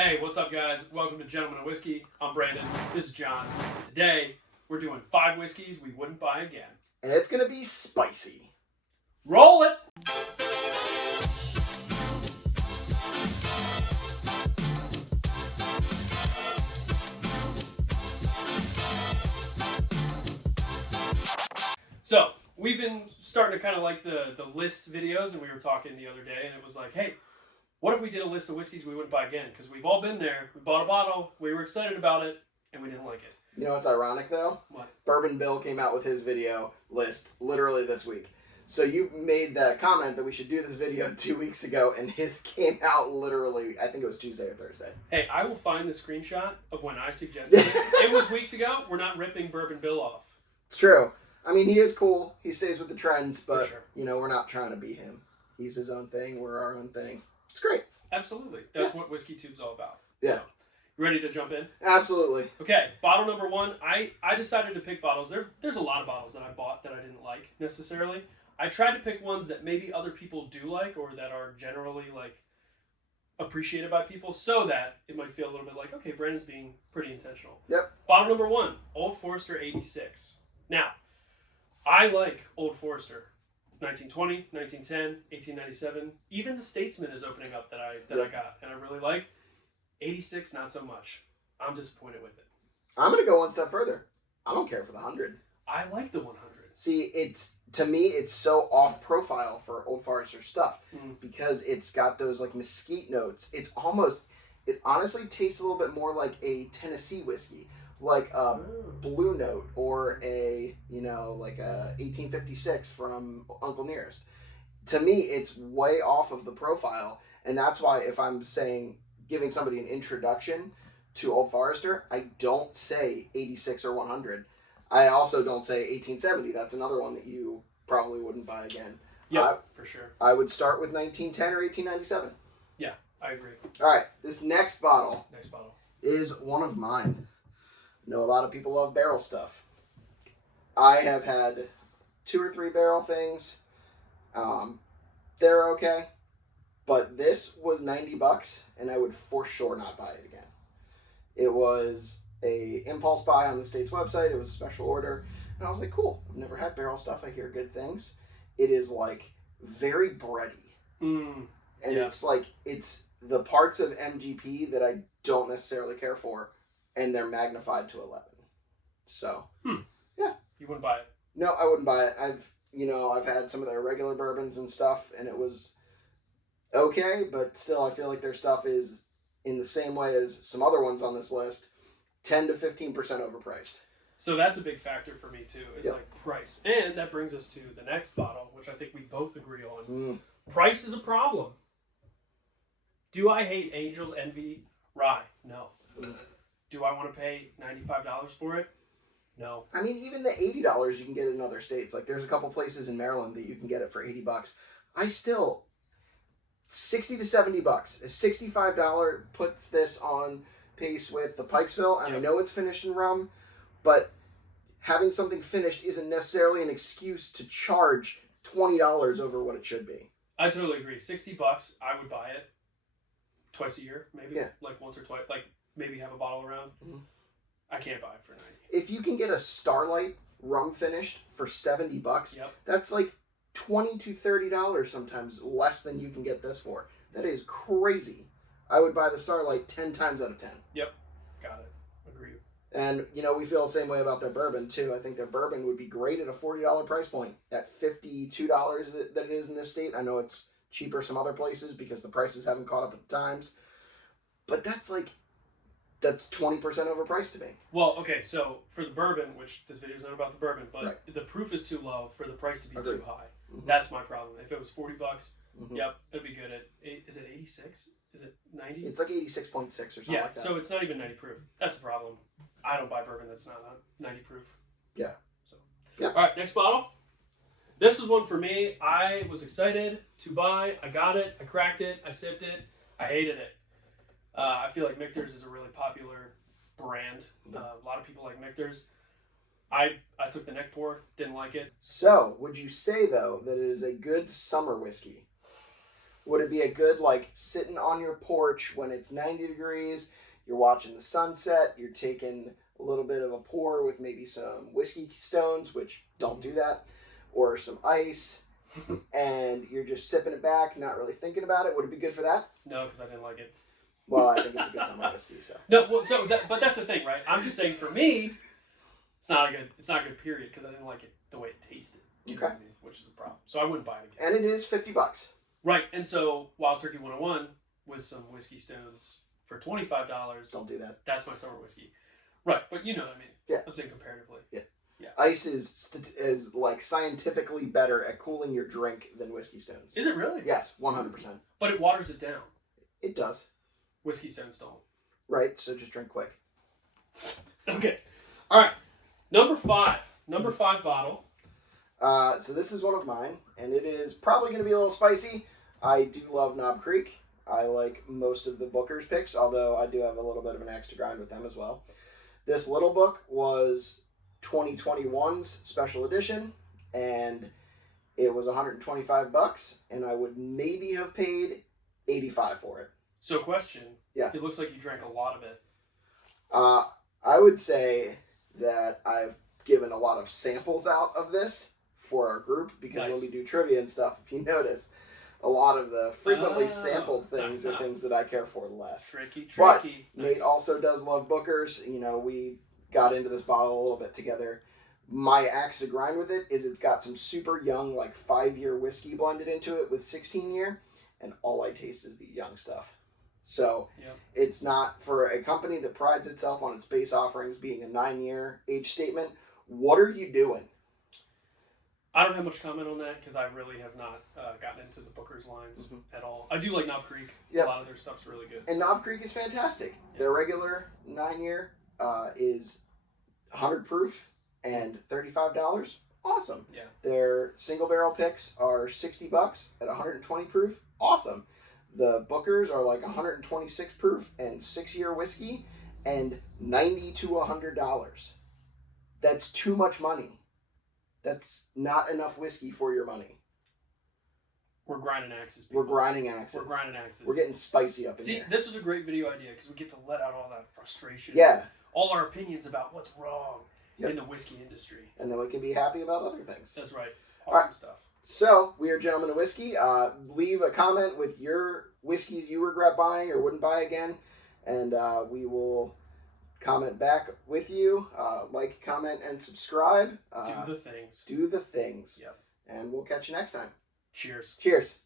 Hey, what's up, guys? Welcome to Gentlemen of Whiskey. I'm Brandon. This is John. Today, we're doing 5 whiskeys we wouldn't buy again. And it's going to be spicy. Roll it! So, we've been starting to kind of like the list videos, and we were talking the other day, and it was like, hey, what if we did a list of whiskeys we wouldn't buy again? Because we've all been there. We bought a bottle, we were excited about it, and we didn't like it. You know what's ironic, though? What? Bourbon Bill came out with his video list literally this week. So you made the comment that we should do this video 2 weeks ago, and his came out literally, I think it was Tuesday or Thursday. Hey, I will find the screenshot of when I suggested it. It was weeks ago. We're not ripping Bourbon Bill off. It's true. I mean, he is cool. He stays with the trends, but, sure. You know, we're not trying to be him. He's his own thing. We're our own thing. It's great. Absolutely. That's what Whiskey Tube's all about. Yeah. So, you ready to jump in? Absolutely. Okay, bottle number 1. I decided to pick bottles. There's a lot of bottles that I bought that I didn't like necessarily. I tried to pick ones that maybe other people do like or that are generally like appreciated by people so that it might feel a little bit like, okay, Brandon's being pretty intentional. Yep. Bottle number 1, Old Forester 86. Now, I like Old Forester. 1920, 1910, 1897. Even the Statesman is opening up that I got and I really like. 86, not so much. I'm disappointed with it. I'm going to go one step further. I don't care for the 100. I like the 100. See, to me, it's so off profile for Old Forester stuff because it's got those like mesquite notes. It honestly tastes a little bit more like a Tennessee whiskey, like a Blue Note or like a 1856 from Uncle Nearest. To me, it's way off of the profile, and that's why if I'm giving somebody an introduction to Old Forester, I don't say 86 or 100. I also don't say 1870. That's another one that you probably wouldn't buy again. Yeah, for sure. I would start with 1910 or 1897. Yeah, I agree. All right, this next bottle is one of mine. I know a lot of people love barrel stuff. I have had 2 or 3 barrel things. They're okay. But this was $90, and I would for sure not buy it again. It was a impulse buy on the State's website. It was a special order. And I was like, cool. I've never had barrel stuff. I hear good things. It is like very bready. And it's like, it's the parts of MGP that I don't necessarily care for, and they're magnified to 11. So, yeah. You wouldn't buy it? No, I wouldn't buy it. I've had some of their regular bourbons and stuff, and it was okay, but still I feel like their stuff is in the same way as some other ones on this list, 10 to 15% overpriced. So that's a big factor for me too, is like price. And that brings us to the next bottle, which I think we both agree on. Price is a problem. Do I hate Angel's Envy Rye? No. Do I want to pay $95 for it? No. I mean, even the $80 you can get in other states. Like, there's a couple places in Maryland that you can get it for $80. $60 to $70. A $65 puts this on pace with the Pikesville, and I know it's finished in rum, but having something finished isn't necessarily an excuse to charge $20 over what it should be. I totally agree. $60, I would buy it twice a year, maybe. Yeah. Like once or twice. Like maybe have a bottle around. I can't buy it for $90. If you can get a Starlight rum finished for $70, that's like $20 to $30 sometimes less than you can get this for. That is crazy. I would buy the Starlight 10 times out of 10. Yep. Got it. Agreed. And, we feel the same way about their bourbon, too. I think their bourbon would be great at a $40 price point. At $52 that it is in this state. I know it's cheaper some other places because the prices haven't caught up at the times. But that's 20% overpriced to me. Well, okay, so for the bourbon, which this video is not about the bourbon, but the proof is too low for the price to be too high. That's my problem. If it was $40, yep, it'd be good at, is it 86? Is it 90? It's like 86.6 or something like that. So it's not even 90 proof. That's a problem. I don't buy bourbon that's not 90 proof. Yeah. So, all right, next bottle. This was one for me. I was excited to buy. I got it. I cracked it. I sipped it. I hated it. I feel like Michter's is a really popular brand. A lot of people like Michter's. I took the neck pour. Didn't like it. So, would you say, though, that it is a good summer whiskey? Would it be a good, like, sitting on your porch when it's 90 degrees, you're watching the sunset, you're taking a little bit of a pour with maybe some whiskey stones, which don't do that, or some ice, and you're just sipping it back, not really thinking about it? Would it be good for that? No, because I didn't like it. Well, I think it's a good time on whiskey, so. No, well, but that's the thing, right? I'm just saying, for me, it's not a good period because I didn't like it the way it tasted. You know what I mean? Which is a problem. So I wouldn't buy it again. And it is $50. Right, and so Wild Turkey 101 with some whiskey stones for $25. Don't do that. That's my summer whiskey. Right, but you know what I mean. Yeah. I'm saying comparatively. Yeah. Yeah. Ice is like scientifically better at cooling your drink than whiskey stones. Is it really? Yes, 100%. But it waters it down. It does. Whiskey stones don't. Right, so just drink quick. Okay. All right. Number five bottle. So this is one of mine, and it is probably going to be a little spicy. I do love Knob Creek. I like most of the Booker's picks, although I do have a little bit of an axe to grind with them as well. This little book was 2021's special edition, and it was $125, and I would maybe have paid $85 for it. So, question. Yeah. It looks like you drank a lot of it. I would say that I've given a lot of samples out of this for our group, because when we do trivia and stuff, if you notice, a lot of the frequently sampled things are things that I care for less. Tricky. But Nate also does love Booker's. You know, we got into this bottle a little bit together. My axe to grind with it is it's got some super young, like 5-year whiskey blended into it with 16-year, and all I taste is the young stuff. So it's not, for a company that prides itself on its base offerings being a 9-year age statement, what are you doing? I don't have much comment on that because I really have not gotten into the Booker's lines at all. I do like Knob Creek. Yep. A lot of their stuff's really good. And Knob Creek is fantastic. Yep. Their regular 9-year is 100 proof and $35. Awesome. Yeah. Their single barrel picks are $60 at 120 proof. Awesome. The Bookers are like 126 proof and 6-year whiskey and $90 to $100. That's too much money. That's not enough whiskey for your money. We're grinding axes, people. We're grinding axes. We're getting spicy up in here. See, this was a great video idea because we get to let out all that frustration. Yeah. All our opinions about what's wrong in the whiskey industry. And then we can be happy about other things. That's right. Awesome stuff. So, we are Gentlemen of Whiskey. Leave a comment with your whiskeys you regret buying or wouldn't buy again. And we will comment back with you. Like, comment, and subscribe. Do the things. Do the things. Yep. And we'll catch you next time. Cheers. Cheers.